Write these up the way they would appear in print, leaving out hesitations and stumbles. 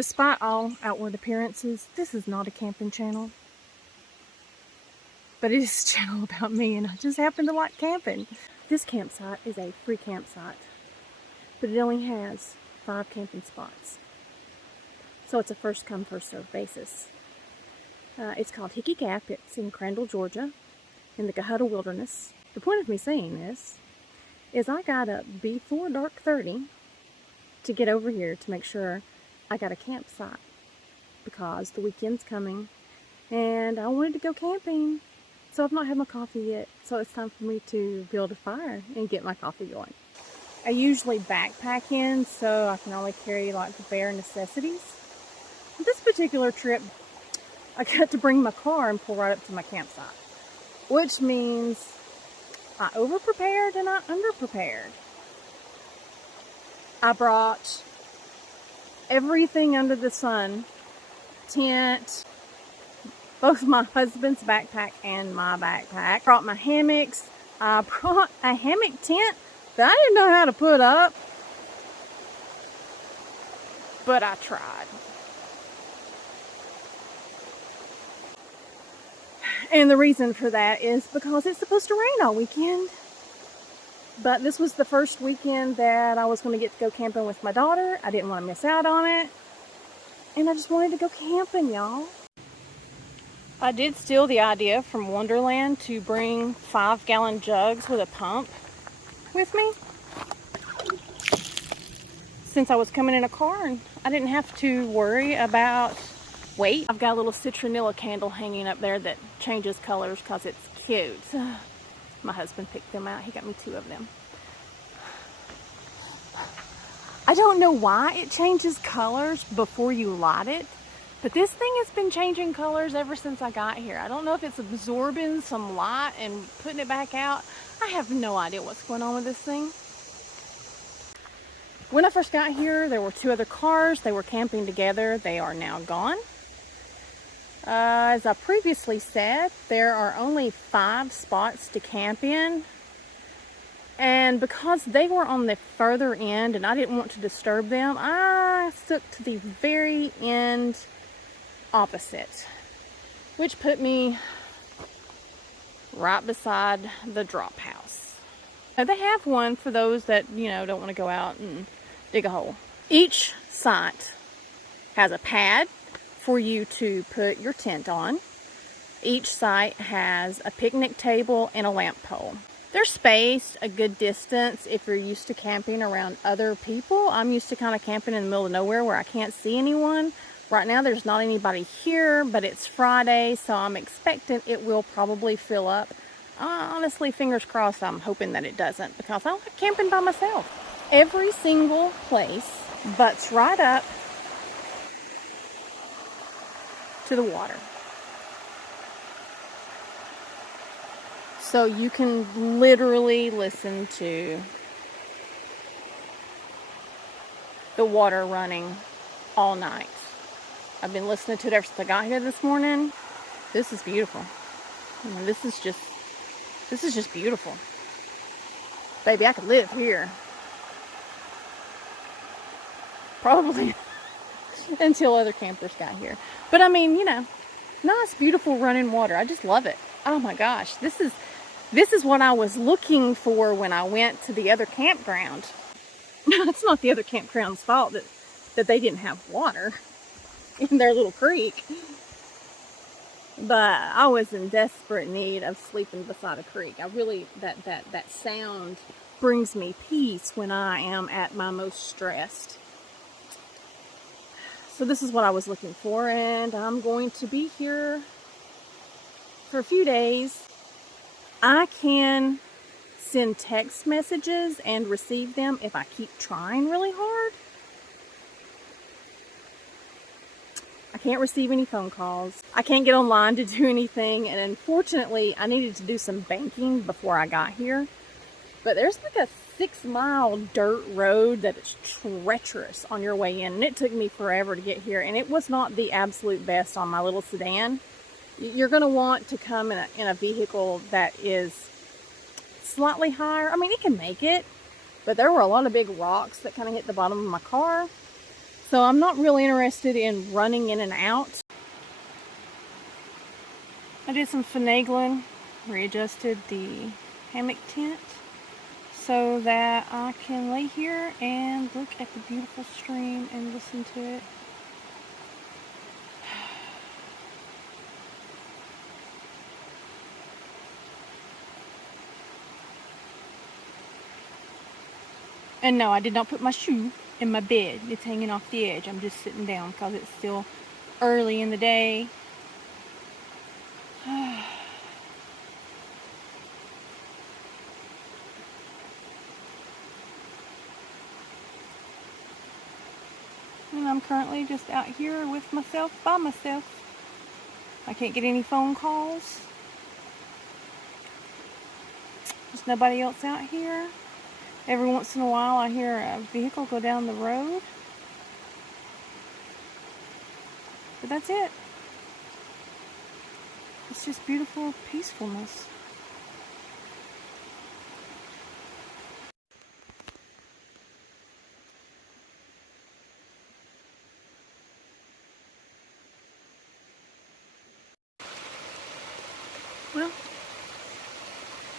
Despite all outward appearances, this is not a camping channel. But it is a channel about me, and I just happen to like camping. This campsite is a free campsite, but it only has 5 camping spots. So it's a first come, first served basis. It's called Hickey Cap. It's in Crandall, Georgia, in the Cohutta Wilderness. The point of me saying this is I got up before dark 30 to get over here to make sure I got a campsite, because the weekend's coming and I wanted to go camping. So I've not had my coffee yet, so it's time for me to build a fire and get my coffee going. I usually backpack in, so I can only carry like the bare necessities. This particular trip, I got to bring my car and pull right up to my campsite, which means I over-prepared and I under-prepared. I brought everything under the sun, tent, both my husband's backpack and my backpack. Brought my hammocks. I brought a hammock tent that I didn't know how to put up, but I tried. And the reason for that is because it's supposed to rain all weekend. But this was the first weekend that I was going to get to go camping with my daughter. I didn't want to miss out on it. And I just wanted to go camping, y'all. I did steal the idea from Wonderland to bring 5-gallon jugs with a pump with me, since I was coming in a car and I didn't have to worry about weight. I've got a little citronella candle hanging up there that changes colors because it's cute. My husband picked them out. He got me 2 of them. I don't know why it changes colors before you light it, but this thing has been changing colors ever since I got here. I don't know if it's absorbing some light and putting it back out. I have no idea what's going on with this thing. When I first got here, there were 2 other cars. They were camping together. They are now gone. As I previously said, there are only 5 spots to camp in. And because they were on the further end and I didn't want to disturb them, I stuck to the very end opposite, which put me right beside the drop house. Now, they have one for those that, don't want to go out and dig a hole. Each site has a pad for you to put your tent on. Each site has a picnic table and a lamp pole. They're spaced a good distance if you're used to camping around other people. I'm used to kind of camping in the middle of nowhere where I can't see anyone. Right now there's not anybody here, but it's Friday, so I'm expecting it will probably fill up. Honestly, fingers crossed, I'm hoping that it doesn't, because I like camping by myself. Every single place butts right up to the water. So you can literally listen to the water running all night. I've been listening to it ever since I got here this morning. This is beautiful. This is just beautiful. Baby, I could live here. Probably until other campers got here. But nice, beautiful running water. I just love it. Oh my gosh, this is what I was looking for when I went to the other campground. It's not the other campground's fault that they didn't have water in their little creek. But I was in desperate need of sleeping beside a creek. That sound brings me peace when I am at my most stressed. So this is what I was looking for, and I'm going to be here for a few days. I can send text messages and receive them if I keep trying really hard. I can't receive any phone calls. I can't get online to do anything, and unfortunately I needed to do some banking before I got here. But there's like a 6-mile dirt road that is treacherous on your way in, and it took me forever to get here, and it was not the absolute best on my little sedan. You're going to want to come in a vehicle that is slightly higher. I mean, it can make it, but there were a lot of big rocks that kind of hit the bottom of my car. So I'm not really interested in running in and out. I did some finagling, readjusted the hammock tent so that I can lay here and look at the beautiful stream and listen to it. And no, I did not put my shoe in my bed. It's hanging off the edge. I'm just sitting down because it's still early in the day. And I'm currently just out here with myself, by myself. I can't get any phone calls. There's nobody else out here. Every once in a while I hear a vehicle go down the road. But that's it. It's just beautiful peacefulness. Well,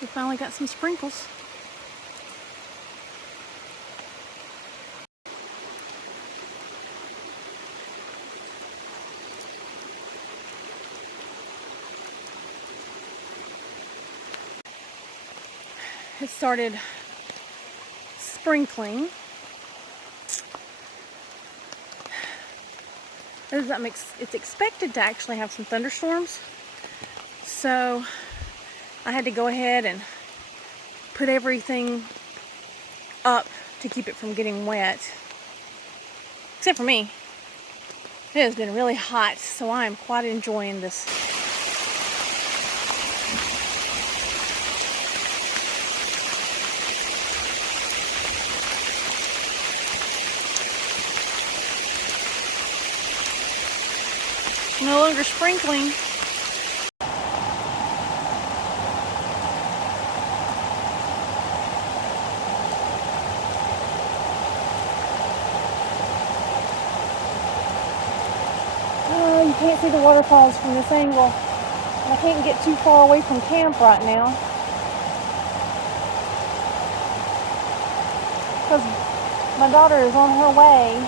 we finally got some sprinkles. It started sprinkling. It's expected to actually have some thunderstorms. So I had to go ahead and put everything up to keep it from getting wet. Except for me. It has been really hot, so I am quite enjoying this. No longer sprinkling. Oh, you can't see the waterfalls from this angle. I can't get too far away from camp right now, because my daughter is on her way.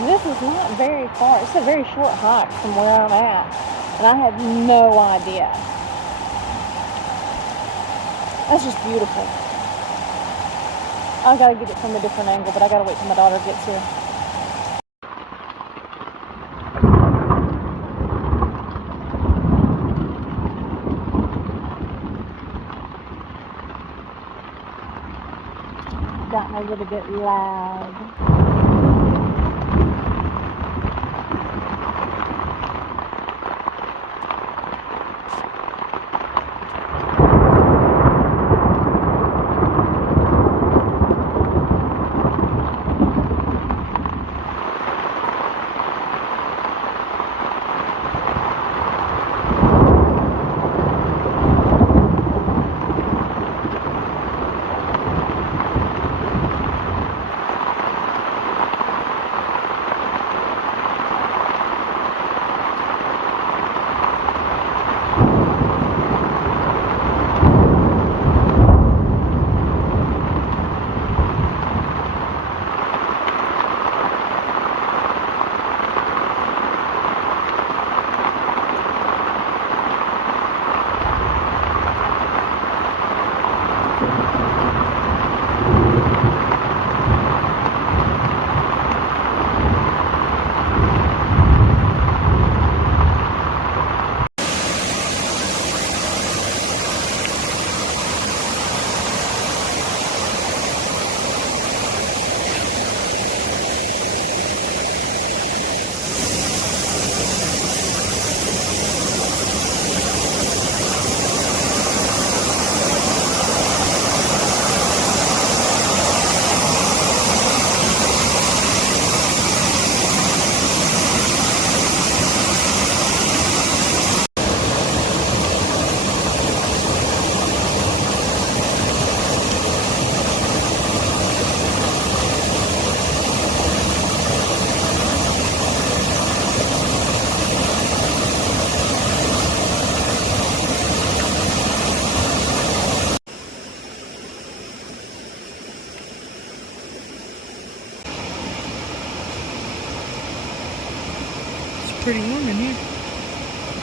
This is not very far. It's a very short hike from where I'm at, and I had no idea. That's just beautiful. I gotta get it from a different angle, but I gotta wait till my daughter gets here. Gotten a little bit loud.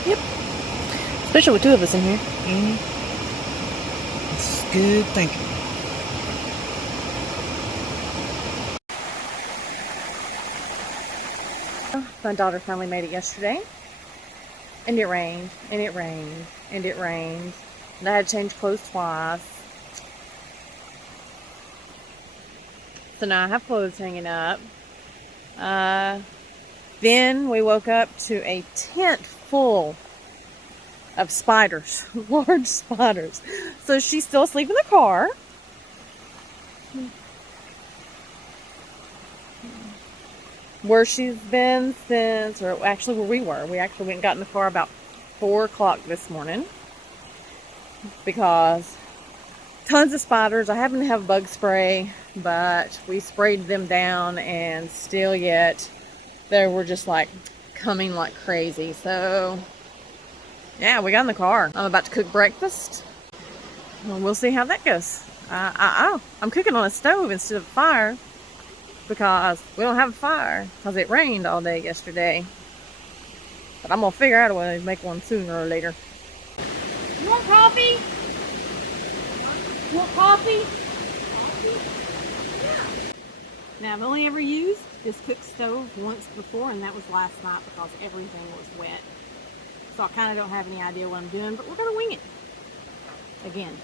Yep. Especially with two of us in here. It's good thinking. My daughter finally made it yesterday. And it rained, and it rained, and it rained. And I had to change clothes twice. So now I have clothes hanging up. Then we woke up to a tent full of spiders, large spiders. So she's still asleep in the car. Where she's been since, or actually where we were. We actually went and got in the car about 4 o'clock this morning because tons of spiders. I happen to have bug spray, but we sprayed them down and still yet they were just like coming like crazy. So yeah, we got in the car. I'm about to cook breakfast. Well, we'll see how that goes. I'm cooking on a stove instead of a fire because we don't have a fire because it rained all day yesterday. But I'm gonna figure out a way to make one sooner or later. You want coffee? You want coffee? Yeah. Now, I've only ever used this cook stove once before, and that was last night because everything was wet. So I kind of don't have any idea what I'm doing, but we're gonna wing it again.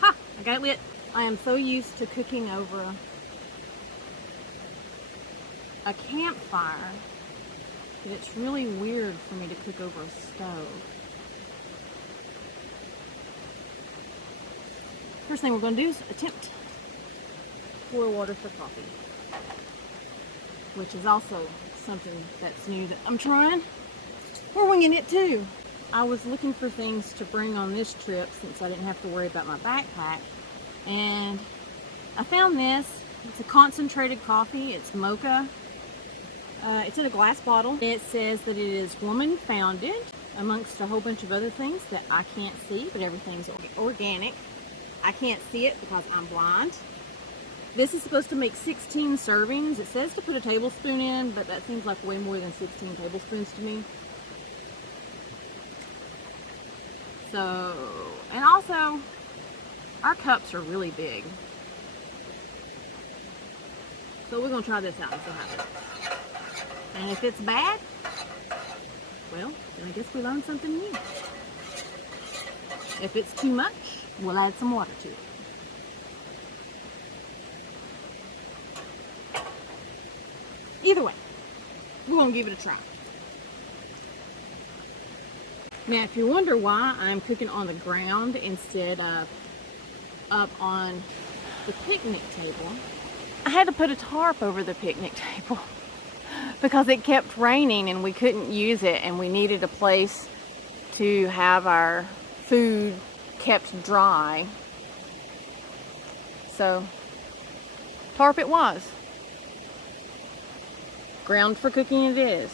Ha! I got it lit. I am so used to cooking over a campfire that it's really weird for me to cook over a stove. First thing we're going to do is attempt to pour water for coffee, which is also something that's new that I'm trying. We're winging it too. I was looking for things to bring on this trip since I didn't have to worry about my backpack, and I found this. It's a concentrated coffee. It's mocha. It's in a glass bottle. It says that it is woman founded amongst a whole bunch of other things that I can't see, but everything's organic. I can't see it because I'm blind. This is supposed to make 16 servings. It says to put a tablespoon in, but that seems like way more than 16 tablespoons to me. So, and also, our cups are really big. So we're going to try this out and see how it goes. And if it's bad, well, then I guess we learned something new. If it's too much, we'll add some water to it. Either way, we're going to give it a try. Now, if you wonder why I'm cooking on the ground instead of up on the picnic table, I had to put a tarp over the picnic table because it kept raining and we couldn't use it, and we needed a place to have our food kept dry. So, tarp it was. Ground for cooking it is.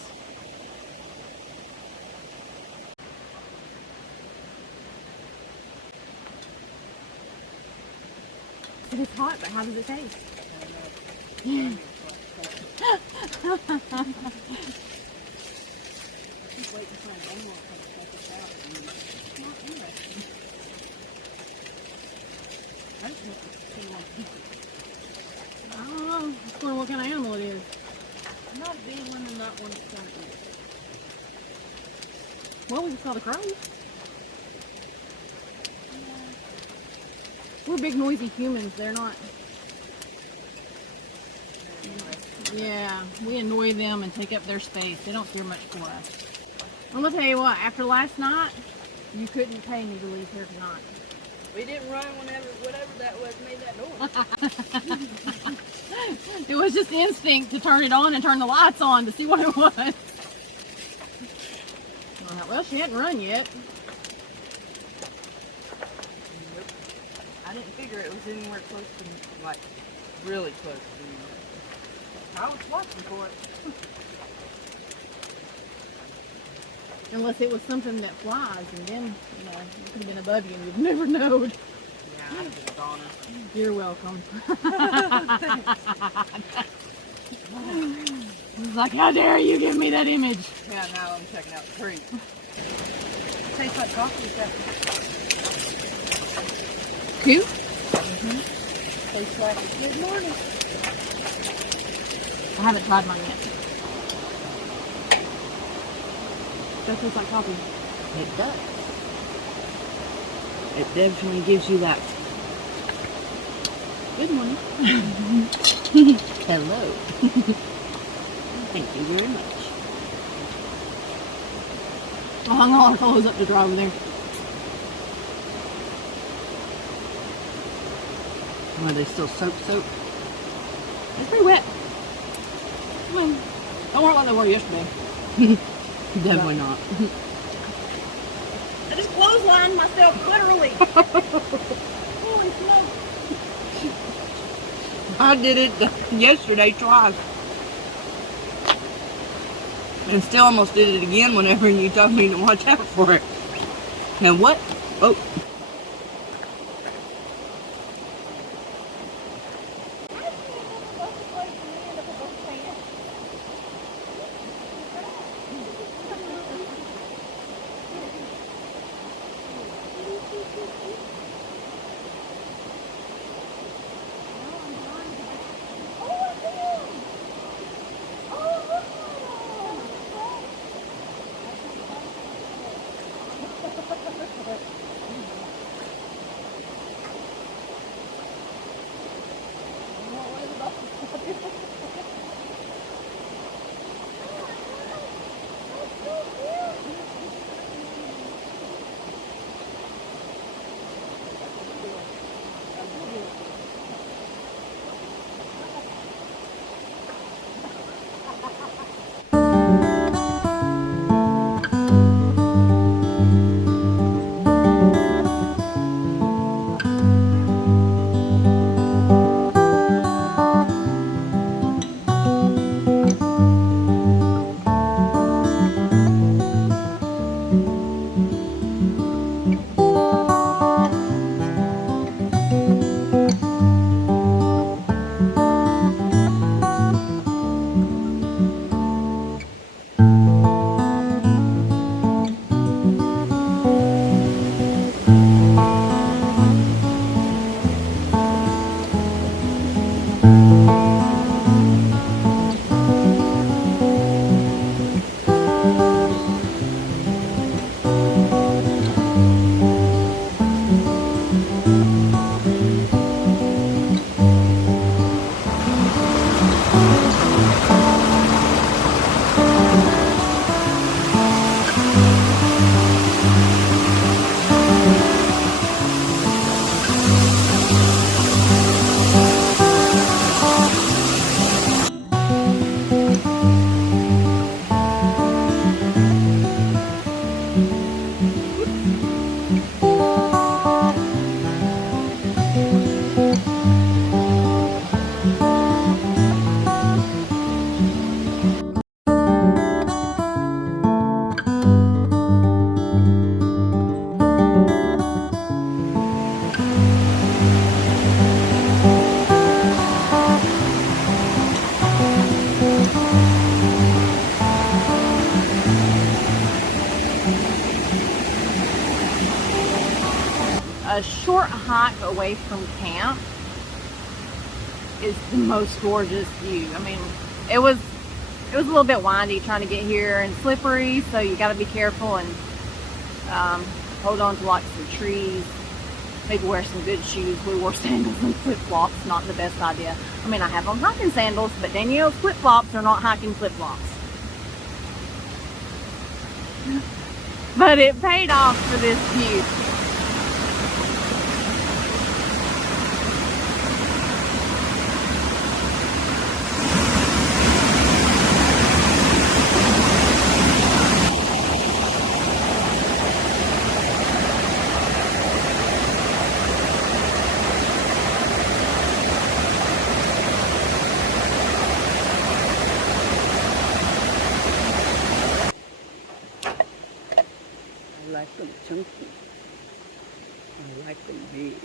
It is hot, but how does it taste? Yeah. I don't know. Just wonder what kind of animal it is. Not being one and not one to come eat. Well, we just saw the crows. We're big noisy humans. They're not. Yeah, we annoy them and take up their space. They don't care much for us. I'm gonna tell you what, after last night, you couldn't pay me to leave here tonight. We didn't run whatever that was made that noise. It was just instinct to turn it on and turn the lights on to see what it was. Well, she hadn't run yet. I didn't figure it was anywhere close to, like, really close to me. I was watching for it. Unless it was something that flies, and then, you know, it could have been above you and you'd never known. Yeah. I could have gone her. You're welcome. He's like, how dare you give me that image? Yeah, now I'm checking out the treat. Tastes like coffee. Cute? Tastes like a good morning. I haven't tried mine yet. That tastes like coffee. It does. It definitely gives you that. Good morning. Hello. Thank you very much. I hung all our clothes up to dry over there. Are they still soap? It's pretty wet. I mean, don't work like they were yesterday. Definitely not. I just clotheslined myself, literally. Holy smoke. I did it yesterday twice. And still almost did it again whenever you told me to watch out for it. And what? Oh. A short hike away from camp is the most gorgeous view. I mean, it was a little bit windy trying to get here and slippery, so you got to be careful and hold on to like some trees. Maybe wear some good shoes. We wore sandals and flip-flops. Not the best idea. I mean, I have on hiking sandals, but Danielle's flip-flops are not hiking flip-flops. But it paid off for this view. I like them chunky. I like them big.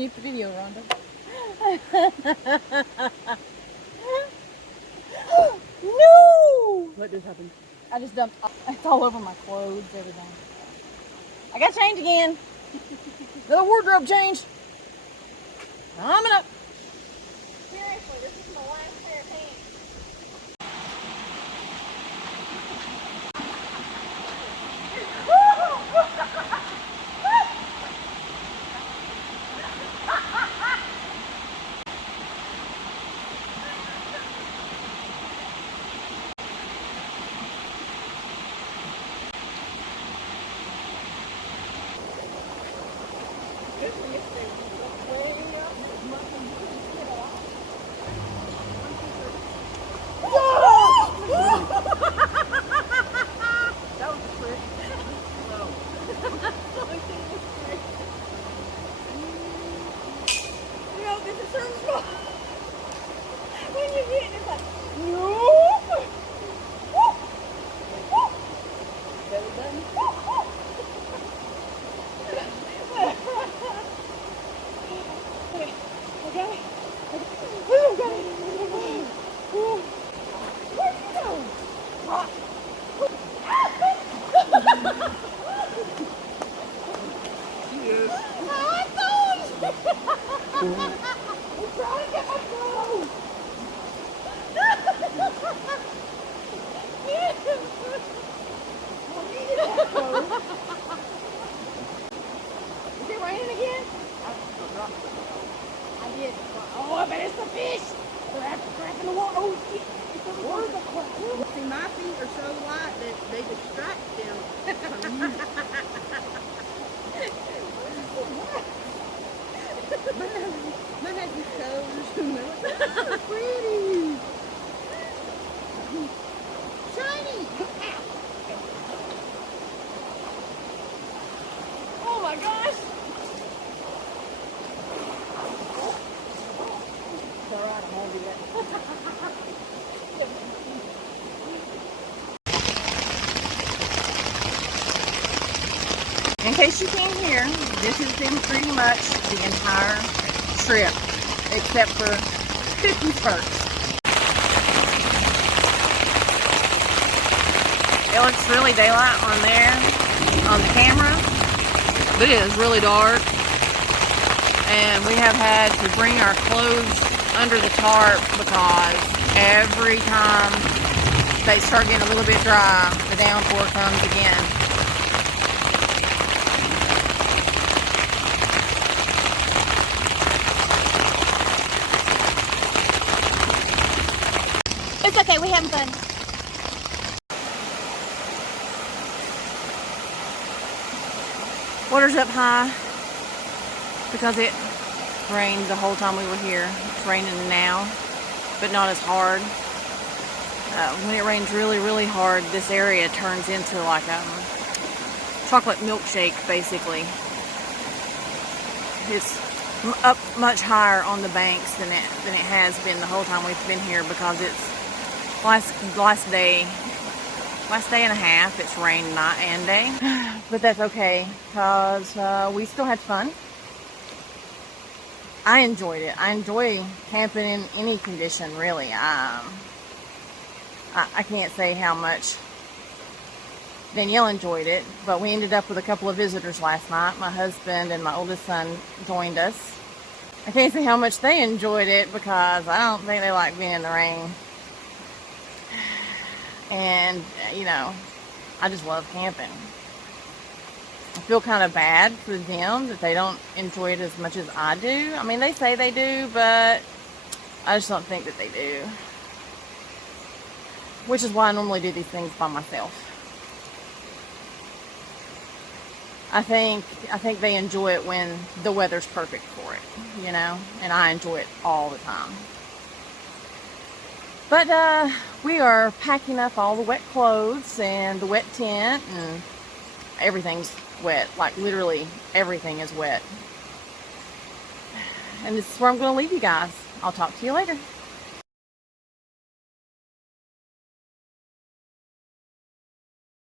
Mute the video, Rhonda. No! What just happened? I just dumped. It's all over my clothes, everything. I got change again. Another wardrobe change. Coming up. Seriously, this is my last pair of pants. See, my feet are so light that they distract them from you. Mine has these colors. So pretty. Shiny. Oh my gosh. It's all right, I'm gonna do that. In case you can't hear, this has been pretty much the entire trip, except for 50 spurts. It looks really daylight on there, on the camera, but it is really dark. And we have had to bring our clothes under the tarp because every time they start getting a little bit dry, the downpour comes again. It's okay, we're having fun. Water's up high because it rained the whole time we were here. It's raining now, but not as hard. When it rains really, really hard, this area turns into like a chocolate milkshake, basically. It's up much higher on the banks than it has been the whole time we've been here because it's last day and a half. It's rained night and day, but that's okay because we still had fun. I enjoyed it. I enjoy camping in any condition, really. I can't say how much Danielle enjoyed it, but we ended up with a couple of visitors last night. My husband and my oldest son joined us. I can't say how much they enjoyed it because I don't think they like being in the rain. And, you know, I just love camping. I feel kind of bad for them that they don't enjoy it as much as I do. I mean, they say they do, but I just don't think that they do. Which is why I normally do these things by myself. I think they enjoy it when the weather's perfect for it, you know, and I enjoy it all the time. But we are packing up all the wet clothes and the wet tent, and everything's wet. Like literally everything is wet. And this is where I'm going to leave you guys. I'll talk to you later.